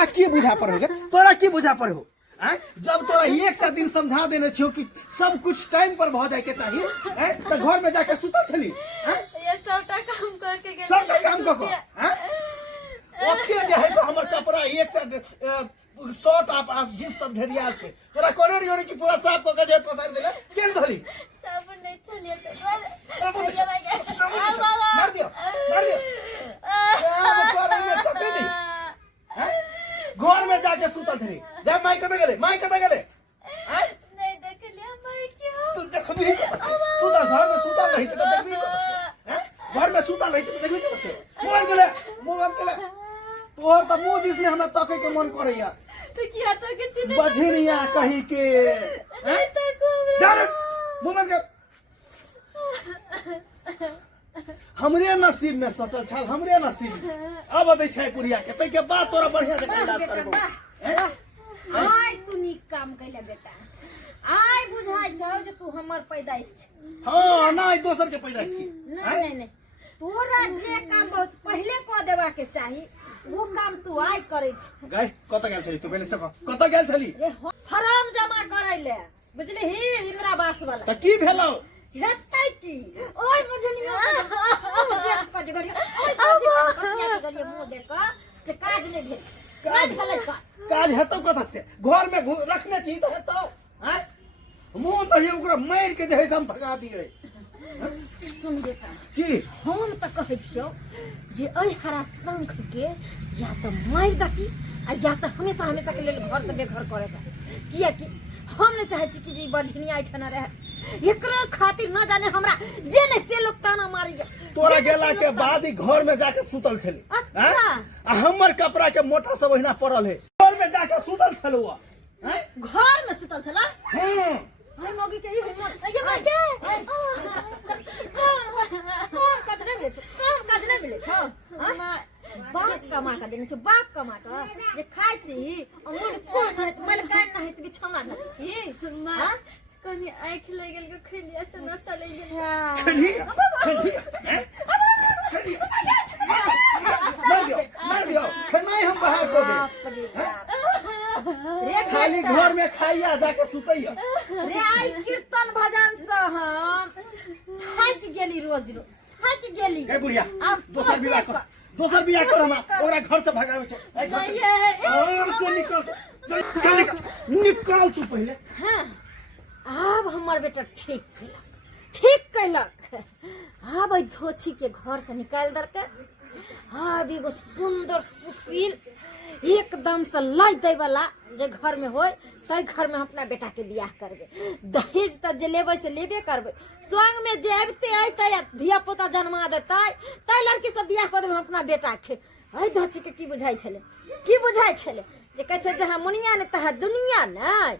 तोरा की बुझा पड़े हो तोरा की बुझा पड़े हो जब तोरा एक सा दिन समझा देने छियो कि सब कुछ टाइम पर भ जाए के चाहिए तो घर में जाके सुतल छली ये सबटा काम करके गेल सबटा काम क ओके जे है से हमर कपड़ा एक सा शर्ट आप जींस सब ढेरिया छे तोरा कोने रियो कि पूरा साफ क के जे पसार देले केन धली सब नहीं चलिए सब मार दियो घर में जाके सुतल छली जब माई कत गेले नहीं देख लिया मैं क्यों तू देखबी तू तो शहर में सुतल नहीं छ देखबी घर में सुतल नहीं छ देखबी कैसे मोबाइल गेले तोहर त मुंह दिस में हमरा तके के मन करैया तो किया तो के चिने बझनिया कही के नहीं तको यार मोबाइल के हमरे नसीब में सटल छल हमरे नसीब अब दै छै पुरिया के तै के बाद तोरा बढ़िया से इलाज करबो आय तू नीक काम कैले बेटा आय बुझाइ छौ जे तू हमर पैदाइश छ हां नहीं दोसर के पैदा छी नहीं तोरा जे काम बहुत पहले क देबा के चाही वो काम तू आय करे छ गई कत गेल छली तू पहले से कत गेल छली फॉर्म जमा करे ले बुझले ही इंदिरावास वाला त की भेलौ हेतै की ओय बुझनियो कज गरी ओय मुंह देख से काज नहीं भेल काज भले काज हेतौ कत से घर में रखने छी त हेतौ हैं मुंह त ये ओकरा मार के जे है से हम भगा दिए सुन बेटा की हम त कहै छियौ जे अइ हरा शंख के या त मार दकी आ या त हमेशा हमेशा के लेल घर से बेघर करे का किया कि हम ने चाहे छी कि जे बझनिया ऐठना रहे एकरा खातिर न जाने हमरा जे ने से लोग ताना मारी तोरा गेला के बाद ही घर में जाके सुतल छली अच्छा आ हमर कपड़ा के मोटा सब ओहिना पड़ल है घर में जाके सुतल छलुआ हैं घर में सुतल छला हां हाय मोगी के ही हिम्मत ये मार के कौन कजने मिले कौन कजने मिले हां बाप कमा का देने छ बाप कमा का जे खाइ छी अमूल कोन है मल कान नहीं त बिछमा नहीं मां कनी आंख लगल के खलिया से नाश्ता ले गेल खली खली मार दियो खनाई हम बाहर को दे रे खाली घर में खाइया जाके सुतैया रे आई कीर्तन भजन से हम थक गेली रोज थक गेली ए बुढ़िया दोसर बियाह कर हम ओकरा घर से भगावे छ और से निकल निकल तू पहले हां अब हमर बेटा ठीक कैलक अब ई धोछी के घर से निकाल दरके अब एगो सुंदर सुशील एकदम से लाई दे वाला जे घर में होय तै घर में अपना बेटा के बियाह करबे दहेज त जे लेबे से लेबे करबे संग में जे आबते आइते धिया पुता जन्मा देतै तै लड़की से बियाह कर देबे अपना बेटा के हई धोछी के की बुझाइ छले जे कहै छै जहां मुनिया ने तहां दुनिया नै